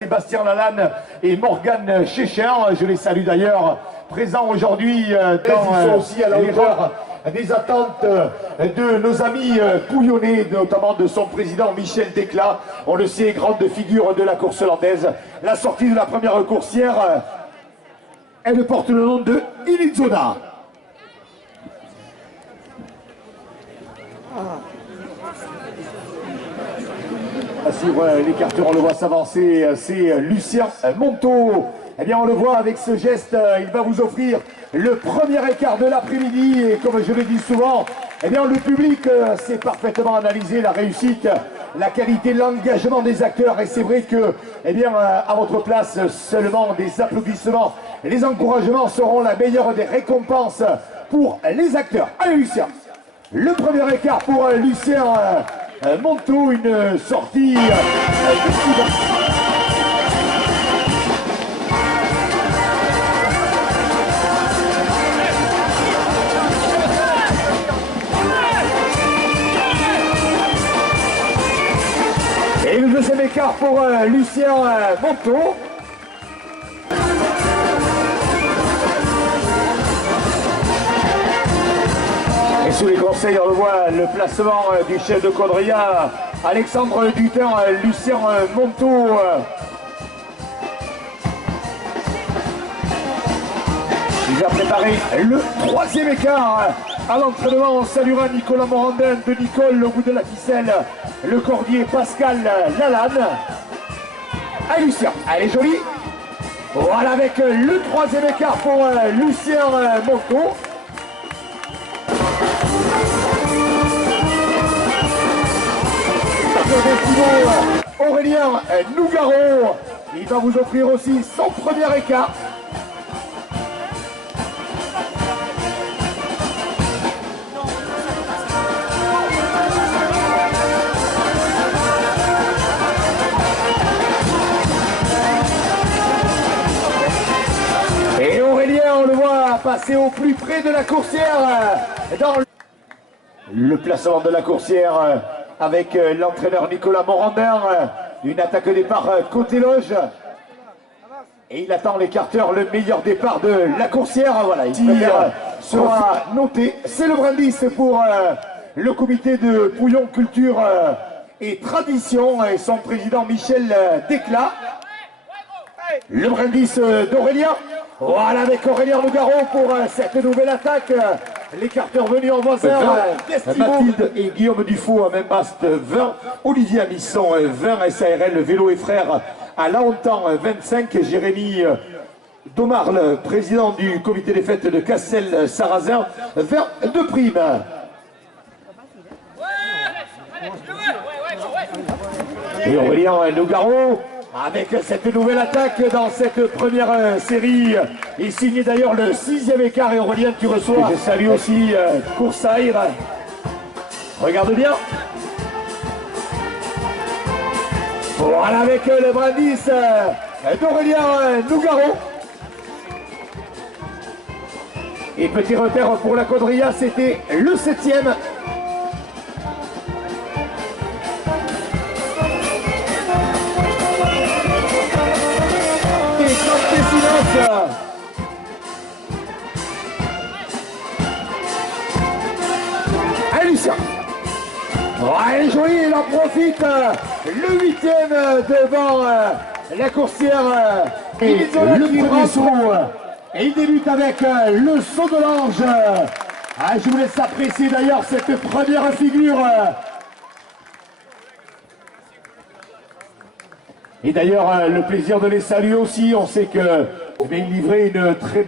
Sébastien Lalanne et Morgane Chécher, je les salue d'ailleurs, présents aujourd'hui dans aussi à la hauteur des attentes de nos amis Pouillonnais, notamment de son président Michel Desclas. On le sait, grande figure de la course landaise. La sortie de la première coursière, elle porte le nom de Ilizona. Sur l'écarteur, on le voit s'avancer, c'est Lucien Monteau. Eh bien, on le voit avec ce geste, il va vous offrir le premier écart de l'après-midi. Et comme je le dis souvent, eh bien, le public sait parfaitement analyser la réussite, la qualité, l'engagement des acteurs. Et c'est vrai que, eh bien, à votre place, seulement des applaudissements, les encouragements seront la meilleure des récompenses pour les acteurs. Allez, Lucien, le premier écart pour Lucien Monteau, une sortie et le deuxième écart pour Lucien Monteau. Et sous les conseils, on le voit, le placement du chef de quadrilla, Alexandre Dutin, Lucien Monteau. Il va préparer le troisième écart à l'entraînement. On saluera Nicolas Morandin de Nicole au bout de la ficelle, le cordier Pascal Lalanne. Allez Lucien, elle est jolie. Voilà avec le troisième écart pour Lucien Monteau. Aurélien Nougaro, il va vous offrir aussi son premier écart. Et Aurélien, on le voit passer au plus près de la coursière dans le placement de la coursière avec l'entraîneur Nicolas Morandin, une attaque au départ côté loge. Et il attend l'écarteur, le meilleur départ de la coursière. Voilà, il sera noté. C'est le brindis pour le comité de Pouillon Culture et Tradition et son président Michel Desclas. Le brindis d'Aurélien. Voilà avec Aurélien Nougaro pour cette nouvelle attaque. L'écarteur venu en voisin, Mathilde et Guillaume Dufault, même Bast 20, Olivier Amisson 20, SARL Vélo et Frères à Laontan 25, Jérémy Domarle, président du comité des fêtes de Cassel-Sarrazin, 22 primes. Et Aurélien Nougaro avec cette nouvelle attaque dans cette première série. Il signe d'ailleurs le 6e écart et Aurélien, tu reçois. Et je salue aussi Coursaire. Regarde bien. Voilà avec le brindis d'Aurélien Nougaro. Et petit repère pour la quadrilla, c'était le 7e. Allez Lucien. Ouais, joli, il en profite. Le 8e devant la coursière. Et le premier saut. Et il débute avec le saut de l'ange. Ah, je vous laisse apprécier d'ailleurs cette première figure. Et d'ailleurs, le plaisir de les saluer aussi. On sait que il livrait une très...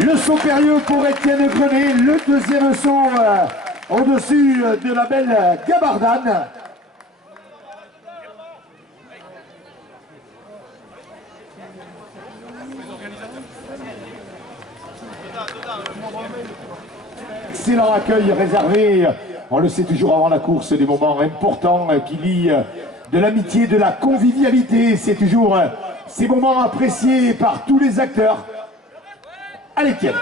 Le saut périlleux pour Étienne Grenet, le deuxième saut au-dessus de la belle gabardane. Excellent accueil réservé, on le sait toujours avant la course, des moments importants qui lient de l'amitié, de la convivialité. C'est toujours ces moments appréciés par tous les acteurs. Allez, Étienne.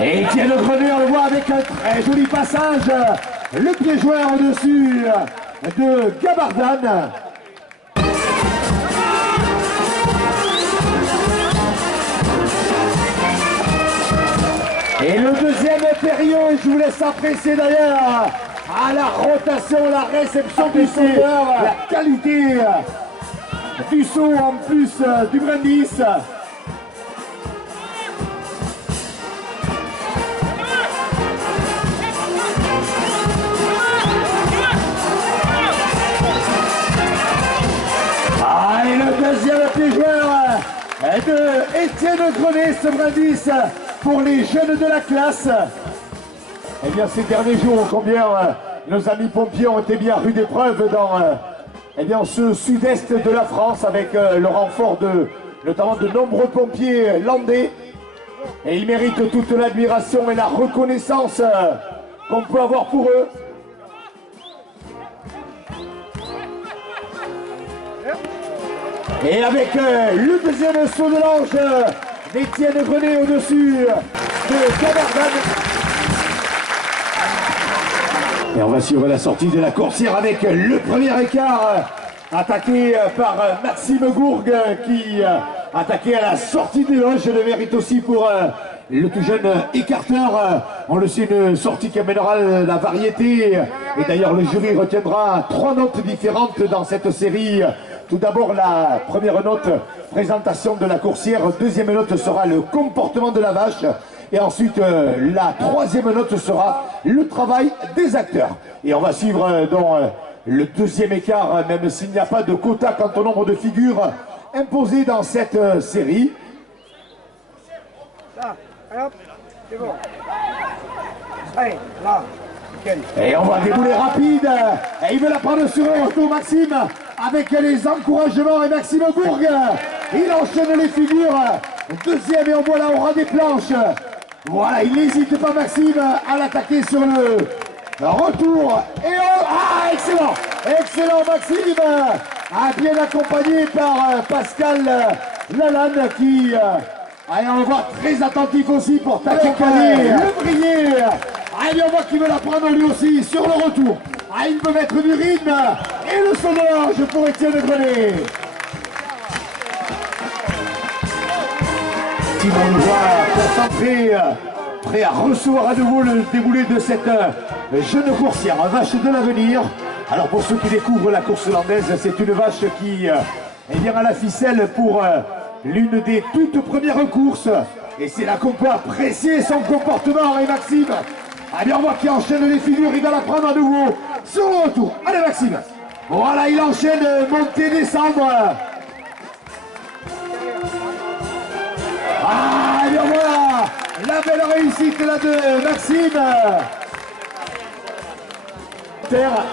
Et Étienne Grenet, on le voit avec un très joli passage le pied joint au-dessus de Gabardane. Et le deuxième période, je vous laisse apprécier d'ailleurs à la rotation, la réception du sauteur, la qualité du saut en plus du brindis. Ah, et le deuxième pied joueur de Étienne Grenet, ce brindis pour les jeunes de la classe. Eh bien, ces derniers jours, combien nos amis pompiers ont été bien rude épreuve dans eh bien, ce sud-est de la France avec le renfort de notamment de nombreux pompiers landais. Et ils méritent toute l'admiration et la reconnaissance qu'on peut avoir pour eux. Et avec le deuxième saut de l'ange d'Étienne Grenet au-dessus de Gabardane. Et on va suivre la sortie de la coursière avec le premier écart attaqué par Maxime Gourgue qui attaqué à la sortie des loges. Le mérite aussi pour le tout jeune écarteur. On le sait, une sortie qui amènera la variété. Et d'ailleurs le jury retiendra 3 notes différentes dans cette série. Tout d'abord la première note, présentation de la coursière. Deuxième note sera le comportement de la vache. Et ensuite, la troisième note sera le travail des acteurs. Et on va suivre dans le deuxième écart, même s'il n'y a pas de quota quant au nombre de figures imposées dans cette série. Là, hop, c'est bon. Allez, là, nickel. Et on va débouler rapide. Et il veut la prendre sur un retour, Maxime, avec les encouragements. Et Maxime Gourgue, il enchaîne les figures. Deuxième, et on voit là, on aura des planches. Voilà, il n'hésite pas, Maxime, à l'attaquer sur le retour. Et ah, excellent, excellent, Maxime, bien accompagné par Pascal Lalanne qui on le voit très attentif aussi pour t'accompagner, le briller. Allez, on voit qu'il veut la prendre lui aussi sur le retour. Il peut mettre du rythme et le saut de l'ange pour Étienne Grenet. Simon nous voit concentré, prêt à recevoir à nouveau le déboulé de cette jeune coursière, vache de l'avenir. Alors pour ceux qui découvrent la course landaise, c'est une vache qui est bien à la ficelle pour l'une des toutes premières courses. Et c'est là qu'on peut apprécier son comportement. Et Maxime, allez, on voit qu'il enchaîne les figures, il va la prendre à nouveau sur le retour. Allez Maxime, voilà, il enchaîne montée, descendre. Ah, et bien voilà, la belle réussite là de Maxime. Terre.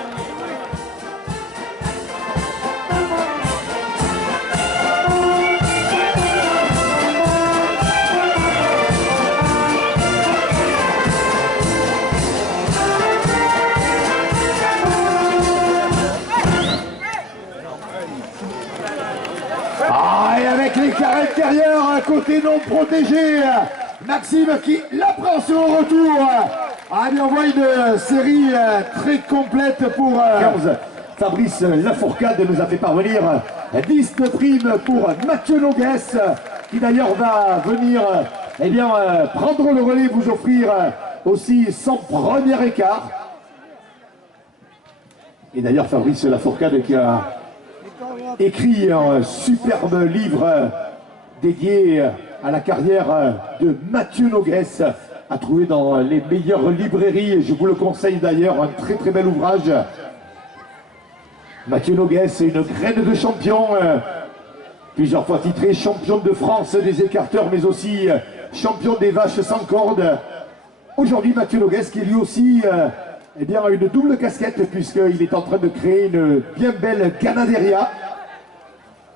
Et avec l'écart intérieur, un côté non protégé, Maxime qui la prend sur le retour. Allez, on voit une série très complète pour 15. Fabrice Lafourcade nous a fait parvenir 10 de primes pour Mathieu Nogues, qui d'ailleurs va venir prendre le relais, vous offrir aussi son premier écart. Et d'ailleurs Fabrice Lafourcade qui a écrit un superbe livre dédié à la carrière de Mathieu Nogues, à trouver dans les meilleures librairies, et je vous le conseille d'ailleurs, un très très bel ouvrage. Mathieu Nogues, une graine de champion, plusieurs fois titré champion de France des écarteurs, mais aussi champion des vaches sans corde. Aujourd'hui Mathieu Nogues qui lui aussi a une double casquette, puisqu'il est en train de créer une bien belle ganaderia.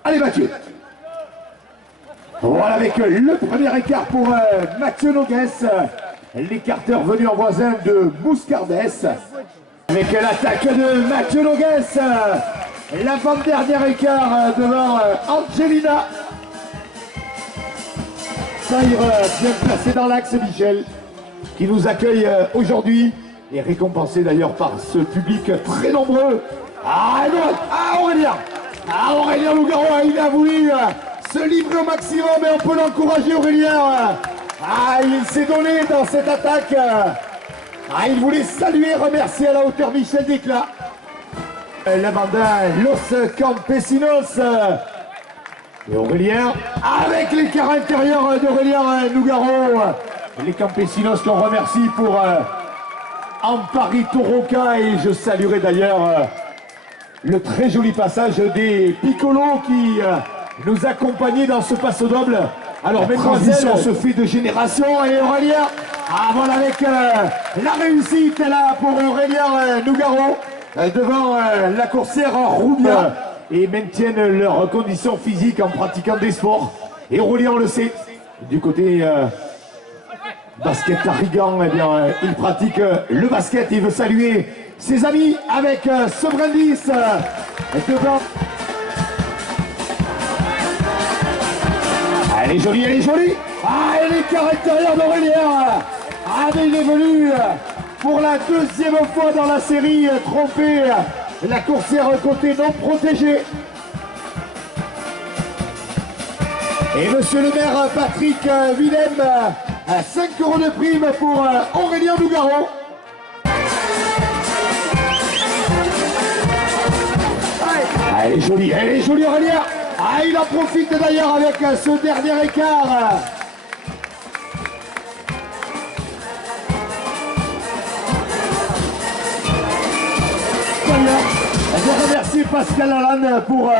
Allez Mathieu. Voilà avec le premier écart pour Mathieu Nogues, l'écarteur venu en voisin de Mouscardès. Avec l'attaque de Mathieu Nogues, l'avant-dernier écart devant Angelina. Saïre bien placé dans l'axe, Michel, qui nous accueille aujourd'hui. et récompensé d'ailleurs par ce public très nombreux. Ah, non, Aurélien! Ah, Aurélien Nougaro, il a voulu se livrer au maximum et on peut l'encourager, Aurélien. Ah, il s'est donné dans cette attaque. Ah, il voulait saluer, remercier à la hauteur Michel Desclas. La banda Los Campesinos. Et Aurélien, avec l'écart intérieur d'Aurélien Nougaro. Les Campesinos qu'on remercie pour Ampari Toroka. Et je saluerai d'ailleurs le très joli passage des Piccolo qui nous accompagnaient dans ce passo double. Alors, mesdemoiselles, se fait de génération et Aurélien, voilà avec la réussite là pour Aurélien Nougaro devant la coursière Roubia et maintiennent leurs conditions physiques en pratiquant des sports. Et Aurélien, on le sait, du côté basket Arrigan, eh bien, il pratique le basket. Il veut saluer ses amis avec ce brindis devant. Elle est jolie, elle est jolie. Ah, et l'écart intérieur d'Aurélien. Ah, mais il est venu pour la deuxième fois dans la série tromper la coursière côté non protégé. Et monsieur le maire Patrick Willem, 5 € de prime pour Aurélien Nougaro. Ah, elle est jolie Aurélien. Ah, il en profite d'ailleurs avec ce dernier écart. Je remercie Pascal Lalanne pour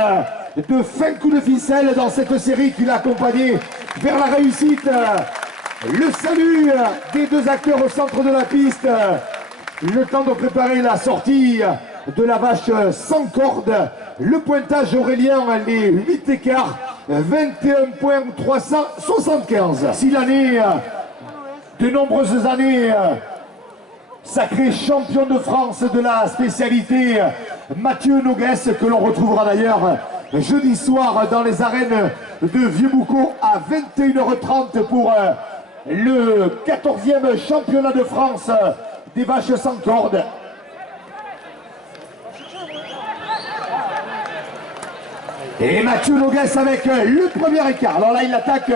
de fins coups de ficelle dans cette série qui l'a accompagné vers la réussite. Le salut des deux acteurs au centre de la piste. Le temps de préparer la sortie de la vache sans corde. Le pointage Aurélien, les 8 écarts, 21,375. Si l'année, de nombreuses années, sacré champion de France de la spécialité Mathieu Nogues, que l'on retrouvera d'ailleurs jeudi soir dans les arènes de Vieux-Boucau à 21h30 pour le 14e championnat de France des vaches sans corde. Et Mathieu Nogues avec le premier écart. Alors là, il attaque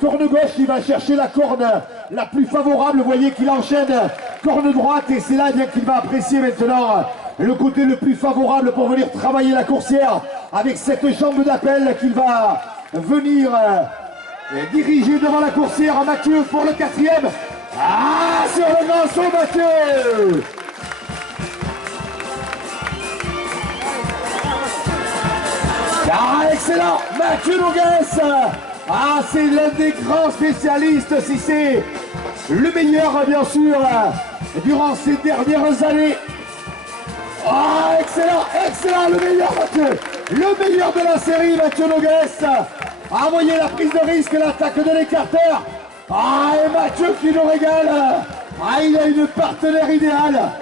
corne gauche, il va chercher la corne la plus favorable. Vous voyez qu'il enchaîne corne droite et c'est là bien qu'il va apprécier maintenant le côté le plus favorable pour venir travailler la coursière avec cette jambe d'appel qu'il va venir diriger devant la coursière. Mathieu pour le 4e. Ah, sur le grand saut, Mathieu! Ah, excellent, Mathieu Nogues. Ah, c'est l'un des grands spécialistes, si c'est le meilleur, bien sûr, durant ces dernières années. Ah, excellent, excellent, le meilleur, Mathieu. Le meilleur de la série, Mathieu Nogues. Ah, voyez la prise de risque, l'attaque de l'écarteur. Ah, et Mathieu qui nous régale. Ah, il a une partenaire idéale.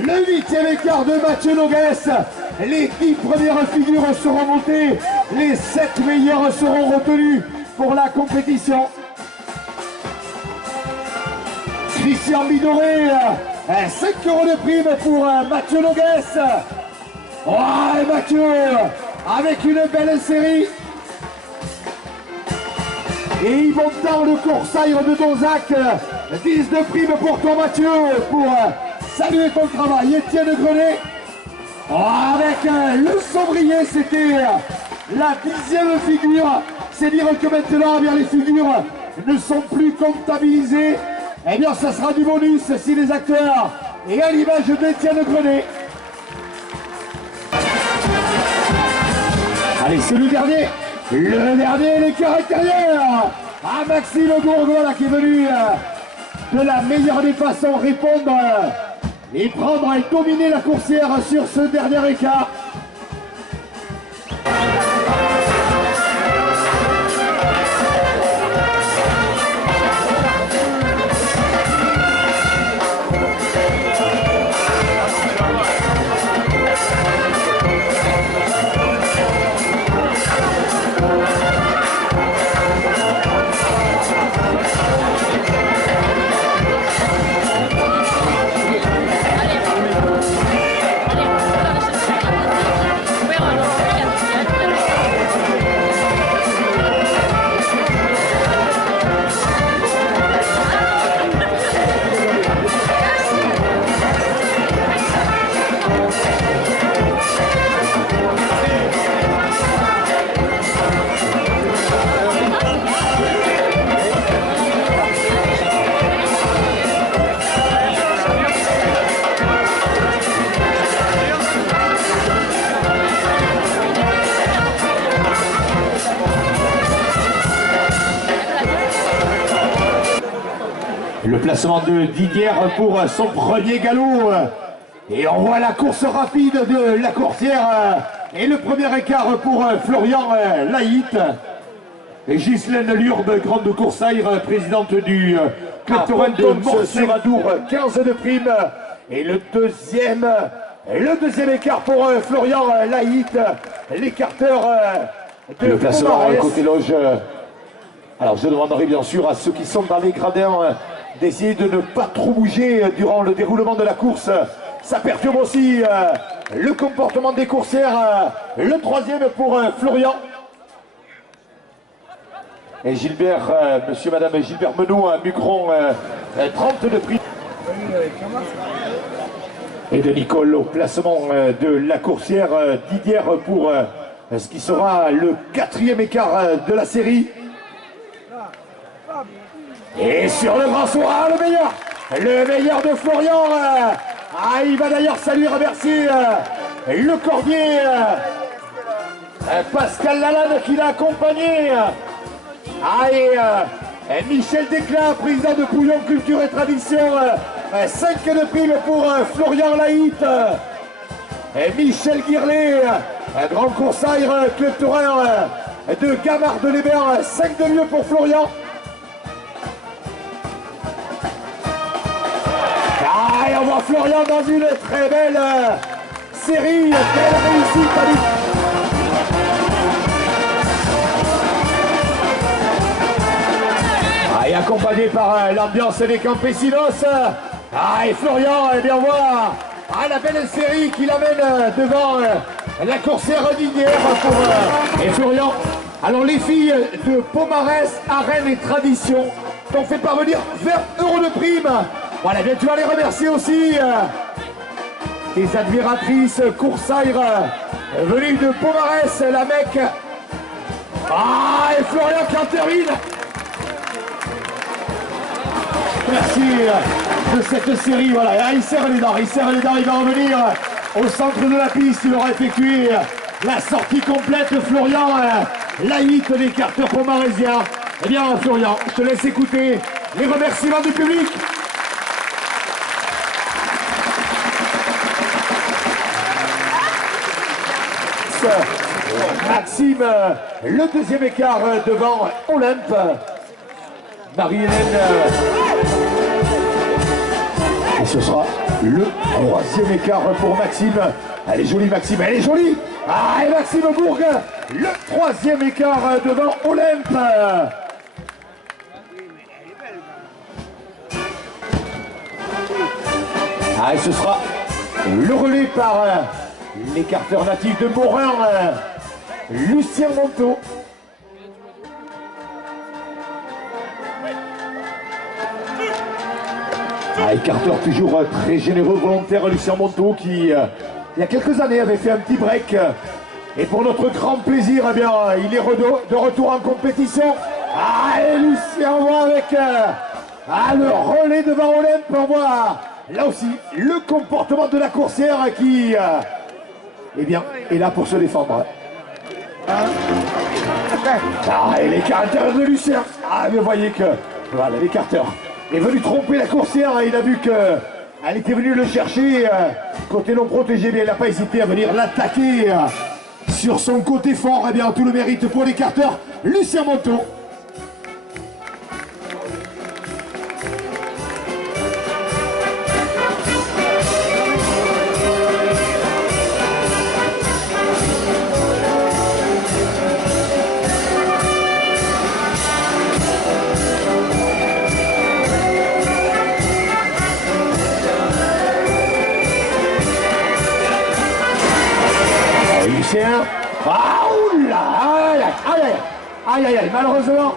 Le huitième écart de Mathieu Nogues. Les 10 premières figures seront montées. Les 7 meilleures seront retenues pour la compétition. Christian Bidoré, 5 € de prime pour Mathieu Nogues. Oh, et Mathieu, avec une belle série. Et Yvon Tan, le coursailleur de Donzac, 10 de prime pour toi, Mathieu, pour saluer ton travail. Étienne Grenet, avec le sombrier, c'était la 10e figure. C'est dire que maintenant, eh bien, les figures ne sont plus comptabilisées. Eh bien, ça sera du bonus si les acteurs, et à l'image d'Étienne Grenet. Allez, c'est le dernier, l'écart intérieur. Ah, Maxime Gourgois qui est venu de la meilleure des façons répondre et prendre et dominer la coursière sur ce dernier écart. placement de Didier pour son premier galop. Et on voit la course rapide de la coursière. Et le premier écart pour Florian Laït. Et Ghislaine Lurbe, grande coursaire, présidente du club taurin de Mort-sur-Adour, 15 de prime. Et le deuxième écart pour Florian Laït, l'écarteur de le placement côté loge. Alors je demanderai bien sûr à ceux qui sont dans les gradins d'essayer de ne pas trop bouger durant le déroulement de la course. Ça perturbe aussi le comportement des coursières. Le troisième pour Florian. Et Gilbert, monsieur, madame Gilbert Menot, Mucron, 30 de prix. Et de Nicole au placement de la coursière Didier pour ce qui sera le quatrième écart de la série. Et sur le grand soir, le meilleur de Florian. Il va d'ailleurs saluer, remercier le cordier Pascal Lalanne qui l'a accompagné. Et Michel Desclin, président de Pouillon Culture et Tradition, 5 de prime pour Florian Laït. Et Michel Guirlet, grand conseiller club taurin de Gamard de l'Hébert, 5 de mieux pour Florian. Et on voit Florian dans une très belle série, belle réussite. Et accompagné par l'ambiance des Campesinos. Et Florian, eh bien on voit la belle série qui l'amène devant la coursière Didier et Florian. Alors les filles de Pomarès, Arène et Tradition t'ont fait parvenir 20 € de prime. Voilà, bien tu vas les remercier aussi. Tes admiratrices coursaires venues de Pomarès, la Mecque. Et Florian qui en termine. Merci de cette série. Voilà, il serre les dents, il va revenir au centre de la piste. Il aura effectué la sortie complète. Florian Laït, l'écarteur pomarésien. Eh bien, Florian, je te laisse écouter les remerciements du public. Maxime, le deuxième écart devant Olympe. Marie-Hélène. Et ce sera le troisième écart pour Maxime. Elle est jolie, Maxime, elle est jolie. Et Maxime Bourg, le troisième écart devant Olympe. Et ce sera le relais par l'écarteur natif de Morin, Lucien Monteau. Écarteur toujours très généreux, volontaire, Lucien Monteau qui, il y a quelques années, avait fait un petit break. Et pour notre grand plaisir, eh bien, il est de retour en compétition. Et Lucien, on voit avec le relais devant Olympe, on voit là aussi le comportement de la coursière qui eh bien, est là pour se défendre. Et l'écart intérieur de Lucien. Mais vous voyez que voilà, l'écarteur est venu tromper la coursière. Il a vu qu'elle était venue le chercher côté non protégé, mais il n'a pas hésité à venir l'attaquer sur son côté fort. Eh bien, tout le mérite pour l'écarteur Lucien Monteau. Aïe, malheureusement.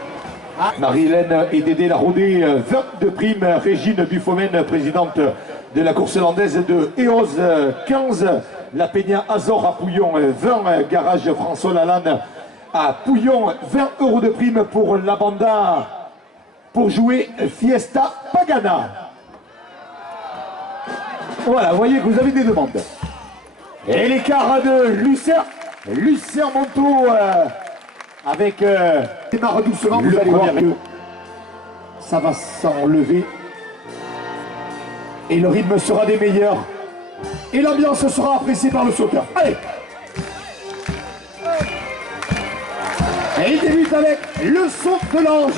Marie-Hélène et Dédé Larodé, 20 de prime. Régine Buffomène, présidente de la course hollandaise de EOS, 15. La Peña Azor à Pouillon, 20. Garage François Lalanne à Pouillon, 20 € de prime pour la banda pour jouer Fiesta Pagana. Voilà, vous voyez que vous avez des demandes. Et l'écart de Lucien Monteau avec démarre doucement, vous allez voir que ça va s'enlever Et le rythme sera des meilleurs. Et l'ambiance sera appréciée par le sauteur. Allez! Et il débute avec le saut de l'ange.